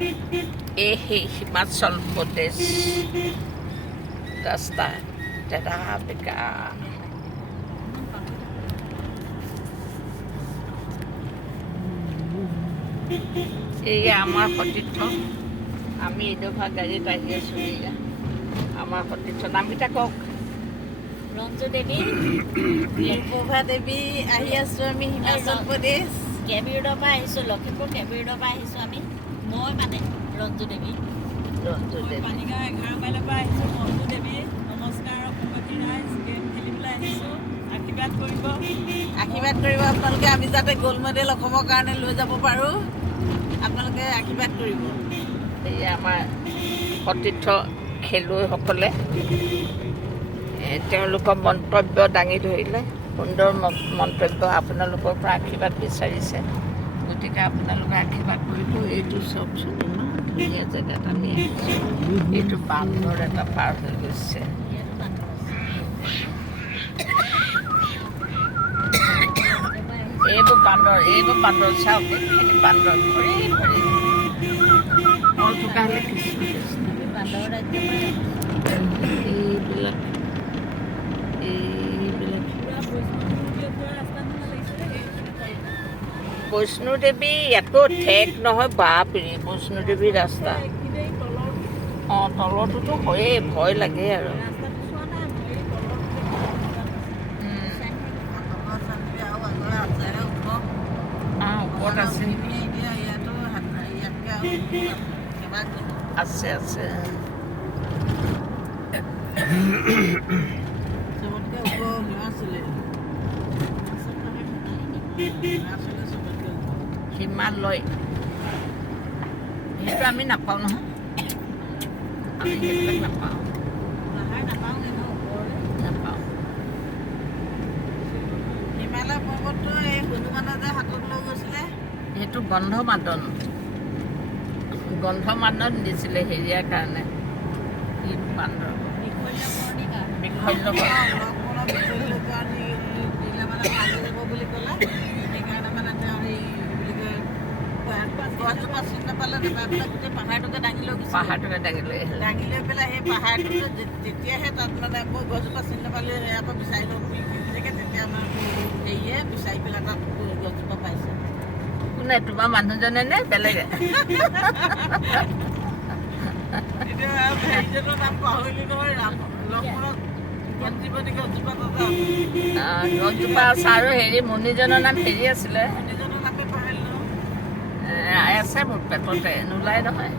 এই সেই হিমাচল প্ৰদেশ ৰাস্তা তেৰা বেকা। এয়া আমাৰ সতীৰ্থ, আমি এডোখৰ গাড়ীত আহি আছোঁ। এয়া আমাৰ সতীৰ্থ, নামকেইটা কওক। ৰঞ্জু দেৱী, নিৰূপভা দেৱী আহি আছোঁ আমি হিমাচল প্ৰদেশ। কেবিৰোডৰ পৰা আহিছোঁ, লখিমপুৰ কেবিৰোডৰ পৰা আহিছোঁ আমি। মই মানে ৰঞ্জু দেৱী। ৰঞ্জু দেৱী পানীগাঁও 11 মাইলৰ পৰা আহিছোঁ। ৰঞ্জু দেৱী, নমস্কাৰ। অসমবাসী ৰাইজ গেম খেলিবলৈ আহিছোঁ, আশীৰ্বাদ কৰিব। আশীৰ্বাদ কৰিব আপোনালোকে, আমি যাতে গ'ল্ড মেডেল অসমৰ কাৰণে লৈ যাব পাৰোঁ, আপোনালোকে আশীৰ্বাদ কৰিব। এয়া আমাৰ সতীৰ্থ খেলুৱৈসকলে তেওঁলোকৰ মন্তব্য দাঙি ধৰিলে। সুন্দৰ মন্তব্য, আপোনালোকৰ পৰা আশীৰ্বাদ বিচাৰিছে, গতিকে আপোনালোকে আশীৰ্বাদ কৰিব। এইটো চাওকচোন, ইমান ধুনীয়া জেগাত আমি আহিছোঁ। এইটো বান্দৰ এটা পাৰ হৈ গৈছে। এইবোৰ বান্দৰ চাওক, এইখিনি বান্দৰ ভৰি ভৰি। অঁ থকা হ'লে কৃষ্ণ কৃষ্ণ। বান্দৰ ৰাজ্যৰ পৰা এইবিলাক বৈষ্ণোদেৱী একো ঠেক নহয়, বাপৰে বৈষ্ণোদেৱী ৰাস্তা। অঁ তলতোতো হয়েই, ভয় লাগে আৰু। ওপৰত আছে আছে আছে। হিমালয় সেইটো আমি নাপাওঁ নহয়, আমি সেইবিলাক নাপাওঁ। হিমালয় পৰ্বতটো এই হনুমানে যে হাতত লৈ গৈছিলে, সেইটো গন্ধমাদন দিছিলে হেৰিয়াৰ কাৰণে। কি বান্দৰ বুলি ক'লে, সেইকাৰণে মানে তেওঁ হেৰি বুলি কয়, গছজোপা চিনি নাপালে, নাপাই পেলাই গোটেই পাহাৰটোকে দাঙি লৈ গৈছে। পাহাৰটোকে দাঙি লৈ আহিলে। দাঙি লৈ পেলাই সেই পাহাৰটো তেতিয়াহে তাত মানে মই গছজোপা চিনি নাপালোঁ, সেয়া পৰা বিচাৰি লওঁ তেনেকৈ, তেতিয়া আমাৰ হেৰিয়ে বিচাৰি পেলাই তাত গছজোপা পাইছে। কোনে, তোমাৰ মানুহজনে নে বেলেগে? এতিয়া হেৰিজনৰ নাম পাহৰিলোঁ নহয়, লক্ষ্মণত গছজোপা গছজোপা আছে। আৰু হেৰি মুনিজনৰ নাম হেৰি আছিলে, নামে পাহৰিলোঁ। আছে মোৰ পেটতে, নোলায় নহয়।